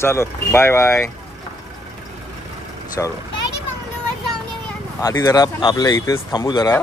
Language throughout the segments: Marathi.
चलो बाय बाय. चलो आधी जरा आपल्या इथेच थांबू जरा.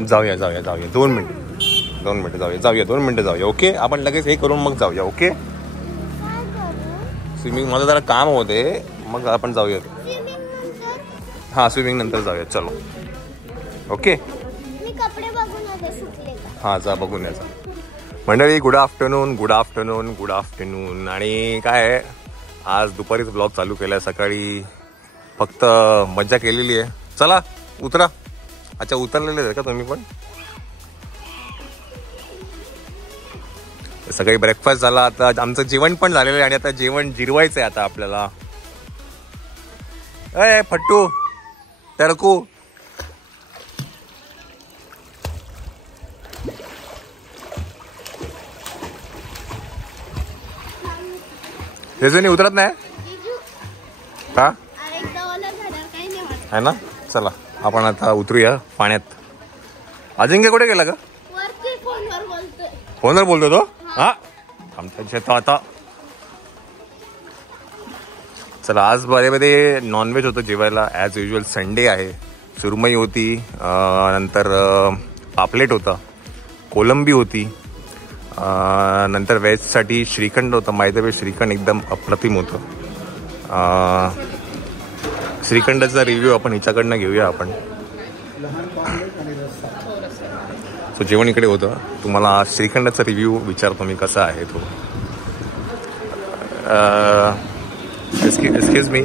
जाऊया जाऊया जाऊया 2 मिनिटं जाऊया 2 मिनिटं जाऊया. ओके आपण लगेच हे करून मग जाऊया. ओके स्विमिंग माझं जरा काम होते मग आपण जाऊया. हां स्विमिंग नंतर जाऊया. चलो ओके. हां जा बघून यायचा. मंडळी गुड आफ्टरनून. आणि काय आहे आज दुपारीच ब्लॉग चालू केला. सकाळी फक्त मज्जा केलेली आहे. चला उतरा. अच्छा उतरलेले आहे का तुम्ही पण. सकाळी ब्रेकफास्ट झाला. आता आमचं जेवण पण झालेलं आहे आणि आता जेवण जिरवायचं आहे आता आपल्याला. अय फट्टू टरकू रेजनी उतरत नाही का आहे ना. चला आपण आता उतरूया पाण्यात. अजिंक्य कुठे गेला का. फोनवर बोलतो तो. हा आमच्या आता चला आज बरेमध्ये नॉनव्हेज होतं जेवायला. ॲज युजल संडे आहे. सुरमई होती, नंतर पापलेट होता, कोलंबी होती, नंतर व्हेजसाठी श्रीखंड होतं. माहिती श्रीखंड एकदम अप्रतिम होतं. श्रीखंडाचा रिव्ह्यू आपण हिच्याकडनं घेऊया आपण. सो जेवण इकडे होतं. तुम्हाला श्रीखंडाचा रिव्ह्यू विचारतो मी कसा आहे तो. एक्सक्यूज मी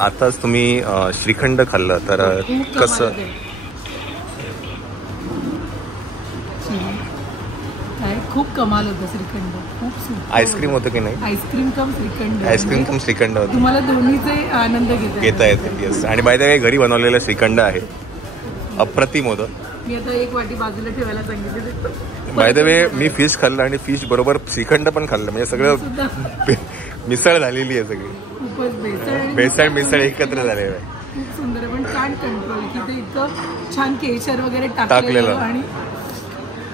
आताच तुम्ही श्रीखंड खाल्लं तर कसं. खूप कमाल होतं श्रीखंड. खूप आईस्क्रीम होतं की नाही. आईस्क्रीम कम श्रीखंड होतं. तुम्हाला दोन्हीचे आनंद घेता येते. येस. आणि बाय द वे घरी बनवलेलं श्रीखंड आहे. अप्रतिम होतं. मी आता एक वाटी बाजूला ठेवायला सांगितले. By the way me fish खाल्लं आणि फिश बरोबर श्रीखंड पण खाल्लं. म्हणजे सगळं मिसळ झालेली आहे सगळी. बेसन मिसळ एकत्र झालेलं आहे. खूप सुंदर पण छान कंट्रोल की ते इतकं छान केशर वगैरे टाकलेलं आणि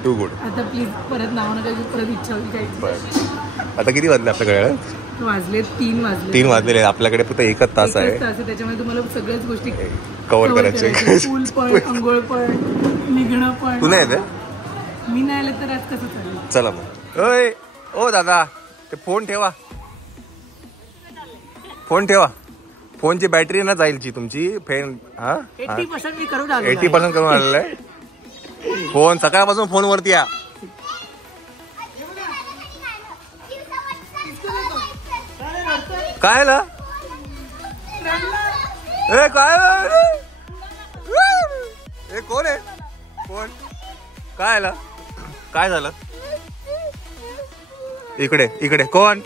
टू गुड. आता प्लीज परत नाव नका. परत इच्छा होती काही. आता किती वाजले आपल्याकडे. वाजले 3 वाजलेले. आपल्याकडे फक्त 1 तास आहे. त्याच्यामुळे तुम्हाला सगळ्याच गोष्टी कव्हर करायचे. पूल पण, अंघोळ पण, निघणं पण. तू नाही येते. मी नाही आले तर आज कसं चालेल. चला मग. ओय ओ दादा ते फोन ठेवा. फोनची बॅटरी ना जाईलची तुमची. फॅन 80% मी करून 80% करून आलेलं आहे. फोन सकाळपासून फोनवरती या. काय आलं काय कोण आहे कोण. काय आलं काय झालं. इकडे कोण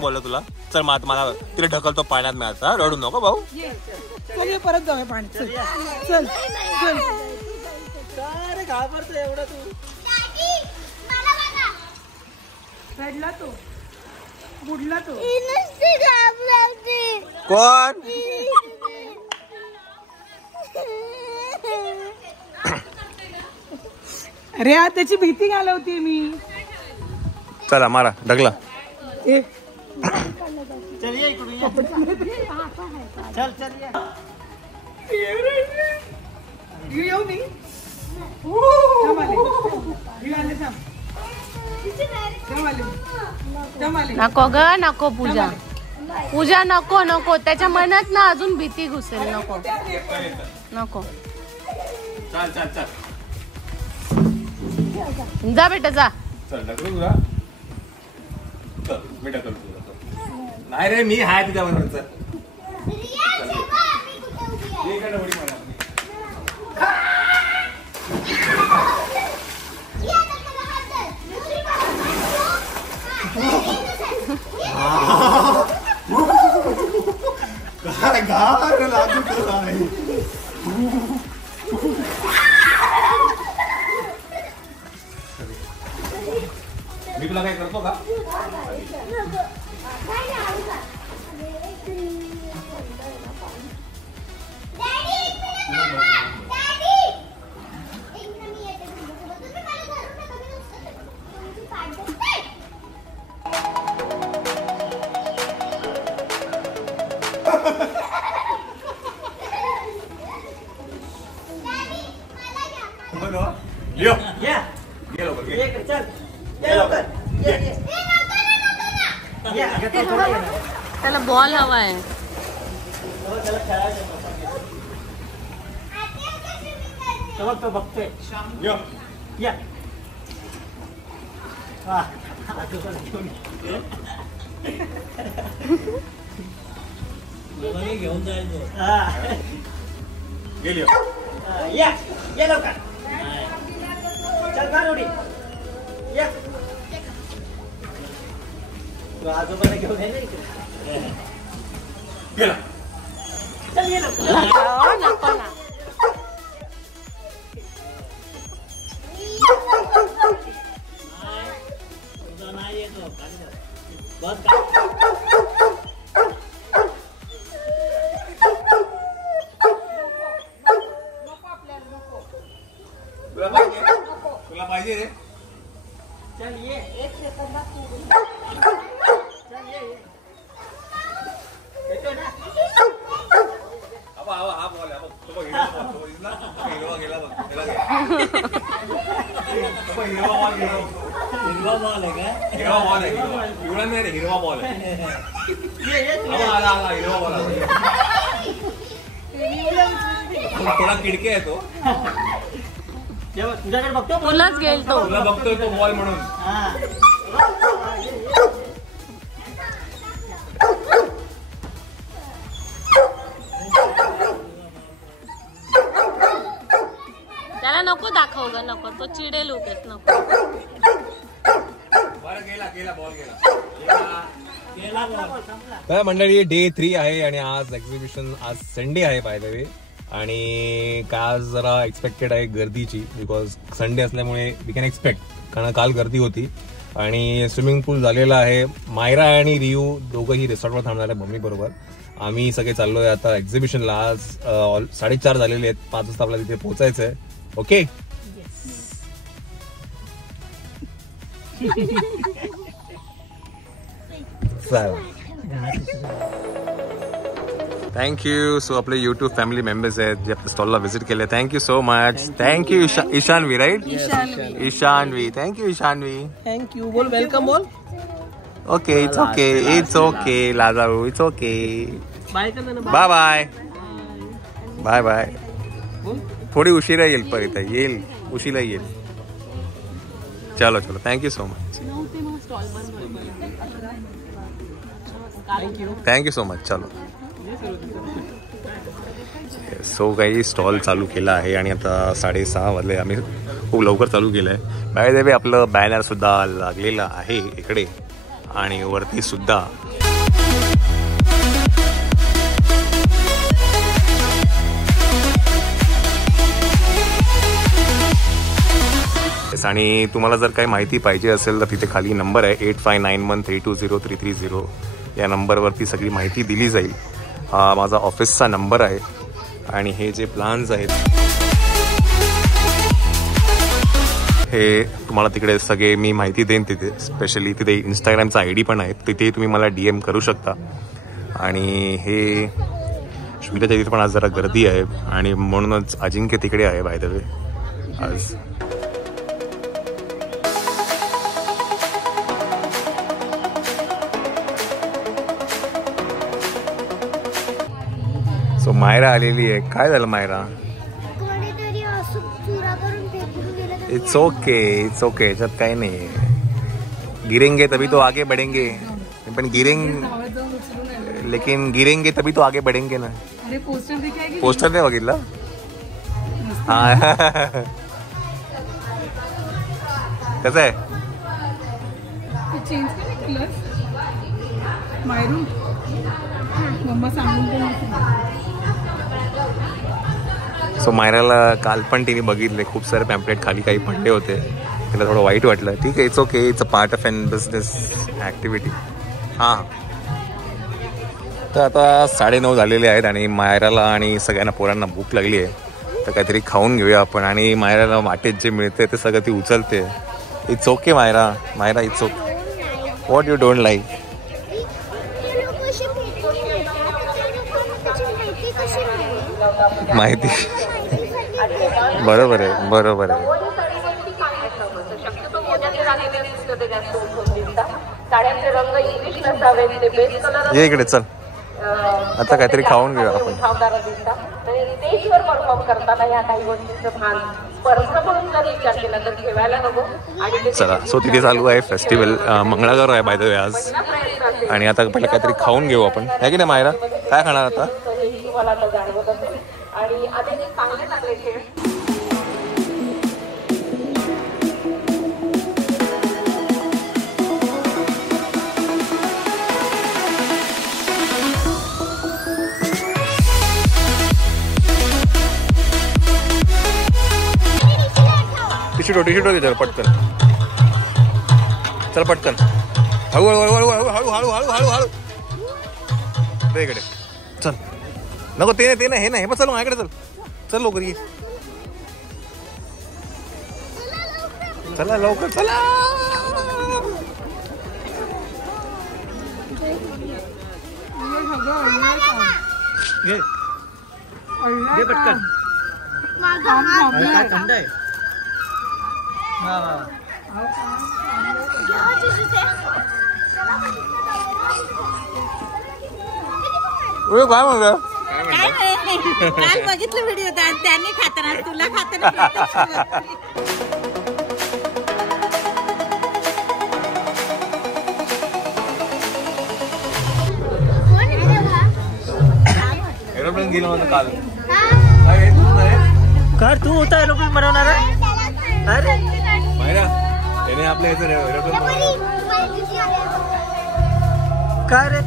बोललं तुला. चल मला तिला ढकलतो पाण्यात. मी आता रडू नको भाऊ. परत जाऊया पाणी. चल घाबरतो एवढा तू. रडला तो बुडला तो. कोण अरे त्याची भीती घालवते मी. चला मारा ढकला. चलिए चल येऊ मी. नको ग नको. पूजा नको. त्याच्या मनात ना अजून भीती घुसेल. नको चल जा बेटा जा. नाही रे मी हाय तुझ्या बरोबर. काय घार लागू मी तुला काय करतो का. त्याला बॉल हवाय. तो बघतोय. या घेऊन जायचो. गेली या या लवकर. चल ना रोडी या. तू आजोबाला घेऊन ये ना इकडे. गेला. चल ये लवकर. नको ना. नाही येतो. बस तुला पाहिजे. चल ये. एक सेकंद. चल ये. येतो ना. हा बॉल आहे. तो हिरवा गेला बघ. हिरवा बॉल आहे का? हिरवा बॉल आहे. पिवळा नाही रे, हिरवा बॉल आहे. आला हिरवा बॉल आहे. थोडा किडके आहे तो. तुझ्याकडे बघतो. तुलाच गेल तो. तुला बघतोय तो बॉल म्हणून. त्याला नको दाखव ग. नको तो चिडेल उगेच. नको. गेला बॉल गेला. मंडळी डे 3 आहे आणि आज एक्झिबिशन. आज संडे आहे बाय द वे. आणि काय आज जरा एक्सपेक्टेड आहे गर्दीची. बिकॉज संडे असल्यामुळे वी कॅन एक्सपेक्ट. कारण काल गर्दी होती. आणि स्विमिंग पूल झालेला आहे. मायरा आणि रियू दोघंही रिसॉर्टवर थांबणार आहे मम्मी बरोबर. आम्ही सगळे चाललोय आता एक्झिबिशनला. आज 4:30 झालेले आहेत. 5 वाजता आपल्याला तिथे पोहोचायचं आहे. ओके. थँक्यू. सो आपले युट्यूब फॅमिली मेंबर्स आहेत जे आपल्या स्टॉलला व्हिजिट केले. Thank you so much. Thank you Ishanvi. Right Ishanvi. Thank you Ishanvi. Thank you. बोल वेलकम बोल. Okay it's okay. It's okay लाजारू. It's okay. बाय कर ना. Bye bye. Bye bye. थोडी उशिरा येईल पर इथे येईल. उशिरा येईल. चलो चलो. Thank you so much. Thank you so much. चलो. सो काही स्टॉल चालू केला आहे आणि आता 6:30 वाजले. आम्ही खूप लवकर चालू केलं आहे. बाय द वे आपलं बॅनर सुद्धा लागलेलं आहे इकडे आणि वरती सुद्धा. आणि तुम्हाला जर काही माहिती पाहिजे असेल तर तिथे खाली नंबर आहे 8591320330. या नंबरवरती सगळी माहिती दिली जाईल. हा माझा ऑफिसचा नंबर आहे. आणि हे जे प्लान्स आहेत हे तुम्हाला तिकडे सगळे मी माहिती देईन तिथे. स्पेशली तिथे इंस्टाग्रामचा ID पण आहे. तिथे तुम्ही मला DM करू शकता. आणि हे श्मिताच्या तिथे पण आज जरा गर्दी आहे आणि म्हणूनच अजिंक्य तिकडे आहे बाय द वे आज. सो मायरा आलेली आहे. काय झालं Myra? It's okay. It's okay. याच्यात काही नाही. गिरेंगे तभी तो आगे बढ़ेंगे. पण लेकिन गिरेंगे तभी तो आगे बढ़ेंगे ना. पोस्टर नाही बघितलं. हा कसं आहे? सो मायराला काल पण तिने बघितले खूप सारे पॅम्पलेट खाली काही पडले होते. तिला थोडं वाईट वाटलं. ठीक आहे. It's okay. It's a part of an business activity. हां. तर आता 9:30 झालेले आहेत आणि मायराला आणि सगळ्यांना पोरांना भूक लागली आहे. तर काहीतरी खाऊन घेऊया आपण. आणि मायराला वाटेत जे मिळते ते सगळं ती उचलते. It's okay Myra. Myra it's okay. What you don't like? माहिती. बरोबर आहे, बरोबर आहे. ये इकडे चल, आता काहीतरी खाऊन घेऊया आपण. स्टेजवर परफॉर्म करताना या काही गोष्टींचं भान पर्स म्हणून जर विचार केला तर ठेवायला नको. आणि चला, सो तिथे चालू आहे फेस्टिवल. मंगळागौर आहे बाय द वे आज. आणि आता पहिलं काहीतरी खाऊन घेऊ आपण, आहे की नाही मायरा? काय खाणार आता? मला आता जाणवत असेल. आणि आता चांगले चांगले खेळ टिशू चल पटकन, चल पटकन. हळूहळू हळूहळू हळू हळू हळू हळू हळू दे इकडे. चल, नको ते नाही हे नाही, हे पण चल माझ्याकडे. चल चल लवकर ये, चला लवकर चला. घे पटकन. काय थंड आहे. काय म्हणलं? काल बघितलं व्हिडिओ, त्यांनी खाताना तुला खाताना. एरोप्लेन गेलं होतं काल. का तू होता एरोप्लेन बनवणार आहे? अरे मायरा, त्याने आपल्या इथं एरोप्लेन काय रे,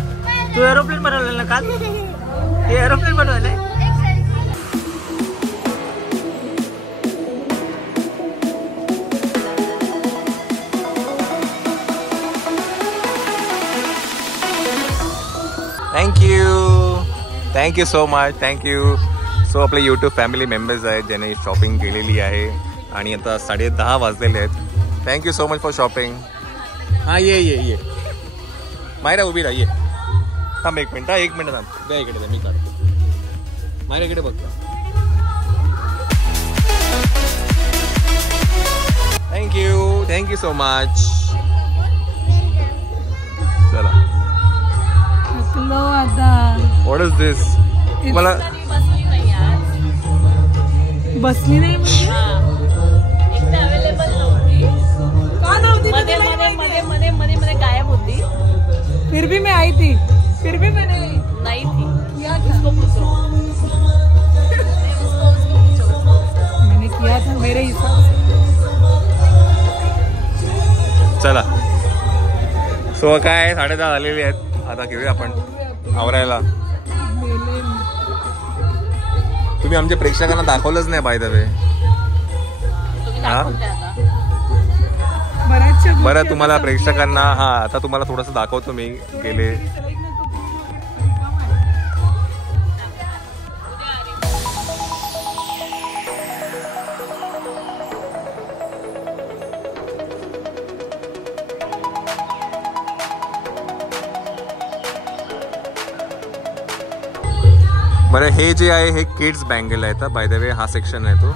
तू एरोप्लेन बनवलेलं ना काल? हे एरोप्लेन बनवलंय. Thank you so much, thank you. So आपले यूट्यूब फॅमिली मेंबर्स आहेत ज्याने शॉपिंग केलेली आहे. आणि आता 10:30 वाजलेले आहेत. Thank you so much for shopping. हां ये मायरा उभी राहा, ये. थांब एक मिनिट, एक मिनिट थांब. द्या इकडे, द्या मी काढतो. मायरा इकडे बघ. Thank you so much. चला, व्हॉट इज दिस? मला बसली नाही मध्ये गायब होती. फिर भी मैं आई थी, फिर भी मैंने नहीं थी. मैंने किया था मेरे हिसाब से. चला, सो काय 10:30 झालेली आहेत. आता घेऊया आपण आवरायला. तुम्ही आमच्या प्रेक्षकांना दाखवलंच नाही बाय द वे. बरं, तुम्हाला प्रेक्षकांना आता तुम्हाला थोडंसं दाखवतो मी. गेले बरं, हे जे आहे हे किड्स बँगल आहे. बाय द वे हा सेक्शन आहे तो.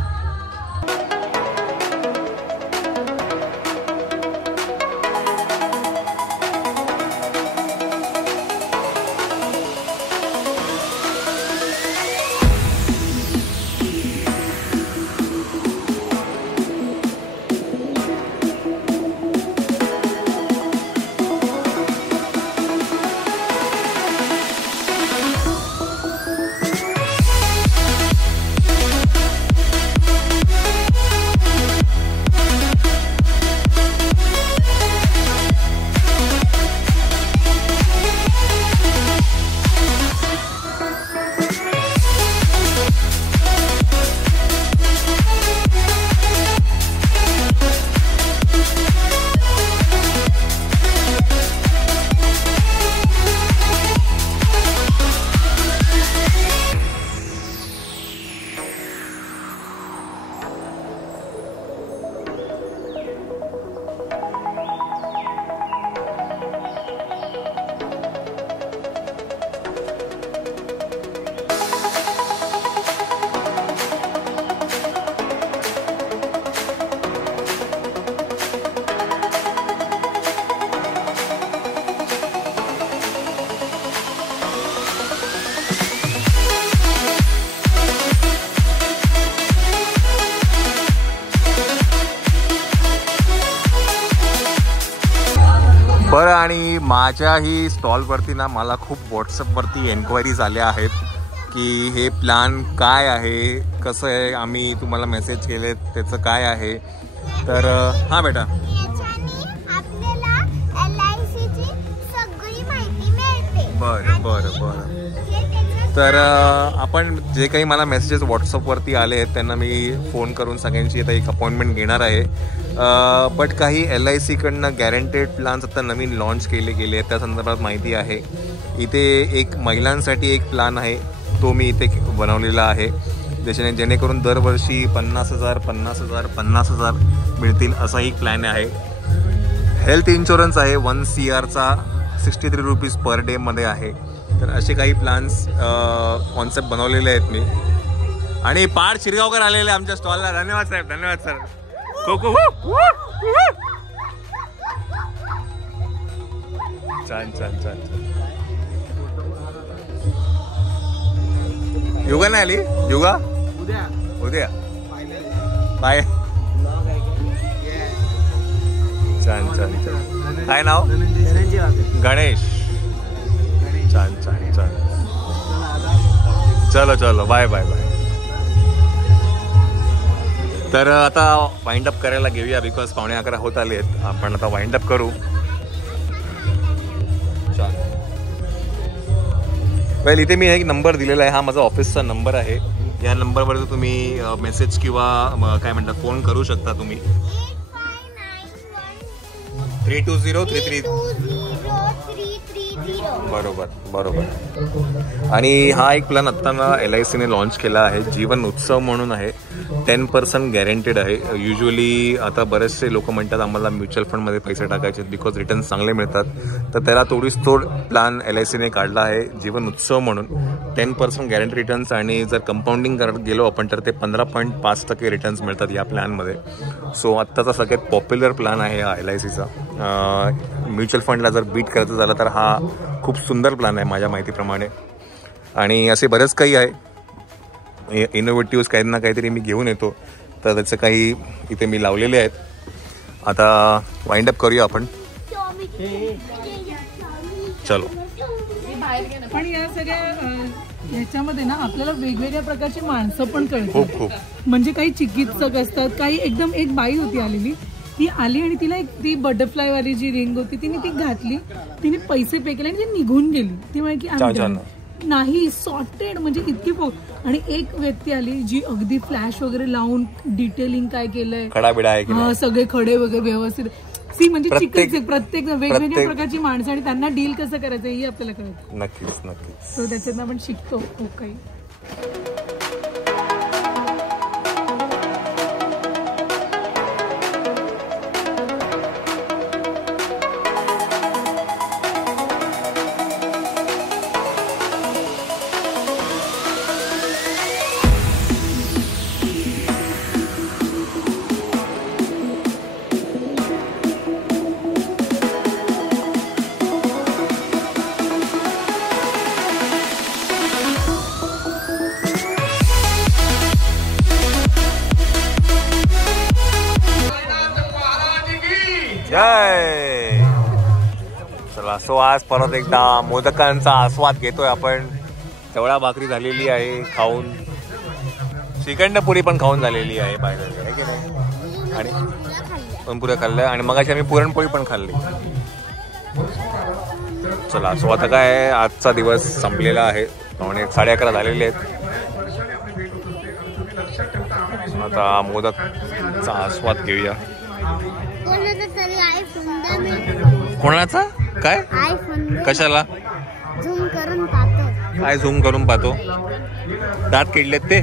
बरं, आणि माझ्याही स्टॉलवरती ना मला खूप व्हॉट्सअपवरती एन्क्वायरीज आल्या आहेत की हे प्लॅन काय आहे, कसं आहे, आम्ही तुम्हाला मेसेज केले त्याचं काय आहे. तर हां बेटा, आपल्याला LICची सगळी माहिती मिळते. बरं बरं बरं. तर आपण जे काही मला मेसेजेस व्हॉट्सअपवरती आले आहेत त्यांना मी फोन करून सगळ्यांची आता एक अपॉइंटमेंट घेणार आहे. बट काही LICकडनं गॅरंटेड प्लॅन्स आता नवीन लॉन्च केले गेले आहेत, त्या संदर्भात माहिती आहे. इथे एक महिलांसाठी एक प्लॅन आहे, तो मी इथे बनवलेला आहे, जेणेकरून दरवर्षी 50,000 मिळतील असा एक प्लॅन आहे. हेल्थ इन्शुरन्स आहे 1 CRचा, 63 रुपीज पर डेमध्ये आहे. तर असे काही प्लॅन्स कॉन्सेप्ट बनवलेले आहेत मी. आणि पाड शिरगावकर आलेले आमच्या स्टॉलला. धन्यवाद साहेब, धन्यवाद सर. छान छान छान छान. युगा नाही आली? युगा उद्या बाय. छान छान छान. काय नाव? गणेश. छान छान छान. चलो चलो, बाय बाय बाय. तर आता वाइंड अप करायला घेऊया, बिकॉज 11:15 होत आले आहेत. आपण आता वाइंड अप करू. वेल, इथे मी एक नंबर दिलेला आहे, हा माझा ऑफिसचा नंबर आहे. या नंबरवर तुम्ही मेसेज किंवा काय म्हणतात फोन करू शकता तुम्ही. 320-330. बरोबर बरोबर. आणि हा एक प्लॅन आत्ता ना LICने लॉन्च केला आहे, जीवन उत्सव म्हणून आहे. 10% गॅरंटेड आहे. युजली आता बरेचसे लोक म्हणतात आम्हाला म्युच्युअल फंडमध्ये पैसे टाकायचे बिकॉज रिटर्न्स चांगले मिळतात. तर त्याला थोडीच प्लॅन LICने काढला आहे जीवन उत्सव म्हणून. 10% गॅरंटी रिटर्न्स, आणि जर कंपाऊंडिंग करत गेलो आपण तर ते 15.5% रिटर्न्स मिळतात या प्लॅनमध्ये. सो आत्ताचा सगळ्यात पॉप्युलर प्लॅन आहे हा LICचा. म्युच्युअल फंडला जर बीट करायचं झालं तर हा खूप सुंदर प्लॅन आहे माझ्या माहितीप्रमाणे. आणि असे बरेच काही आहे इनोव्हेटिव्ह, काही ना काहीतरी मी घेऊन येतो. तर त्याचं काही इथे मी लावलेले आहेत. आता वाइंड अप करूया आपण. चलो. पण या सगळ्या ह्याच्यामध्ये ना आपल्याला वेगवेगळ्या प्रकारची माणसं पण कळतात. खूप खूप. म्हणजे काही चिकित्सक असतात, काही एकदम. एक बाई होती आलेली, ती आली आणि तिला एक ती बटरफ्लाय वाली जी रिंग होती तिने ती घातली, तिने पैसे पे केले आणि ती निघून गेली. ती म्हणे की नाही सॉर्टेड, म्हणजे इतकी आणि एक व्यक्ती आली जी अगदी फ्लॅश वगैरे लावून डिटेलिंग काय केलंय, सगळे खडे वगैरे व्यवस्थित. म्हणजे चिकित्सक प्रत्येक वेगवेगळ्या प्रकारची माणसं आणि त्यांना डील कसं करायचं हे आपल्याला कळतं. नक्कीच नक्कीच. सो त्याच्यात आपण शिकतो खूप काही. जय. चला, सो आज परत एकदा मोदकांचा आस्वाद घेतोय आपण. तेवढा भाकरी झालेली आहे खाऊन, श्रीखंड पुरी पण खाऊन झालेली आहे बाहेर, आणि पुऱ्या खाल्ल्या. आणि मगाशी आम्ही पुरणपोळी पण खाल्ली. चला, सो आता काय आजचा दिवस संपलेला आहे. 11:30 झालेले आहेत. आता मोदकचा आस्वाद घेऊया. कोणाचा काय? कशाला? झूम करून पाहतो. काय झूम करून पाहतो? दात किडलेत ते.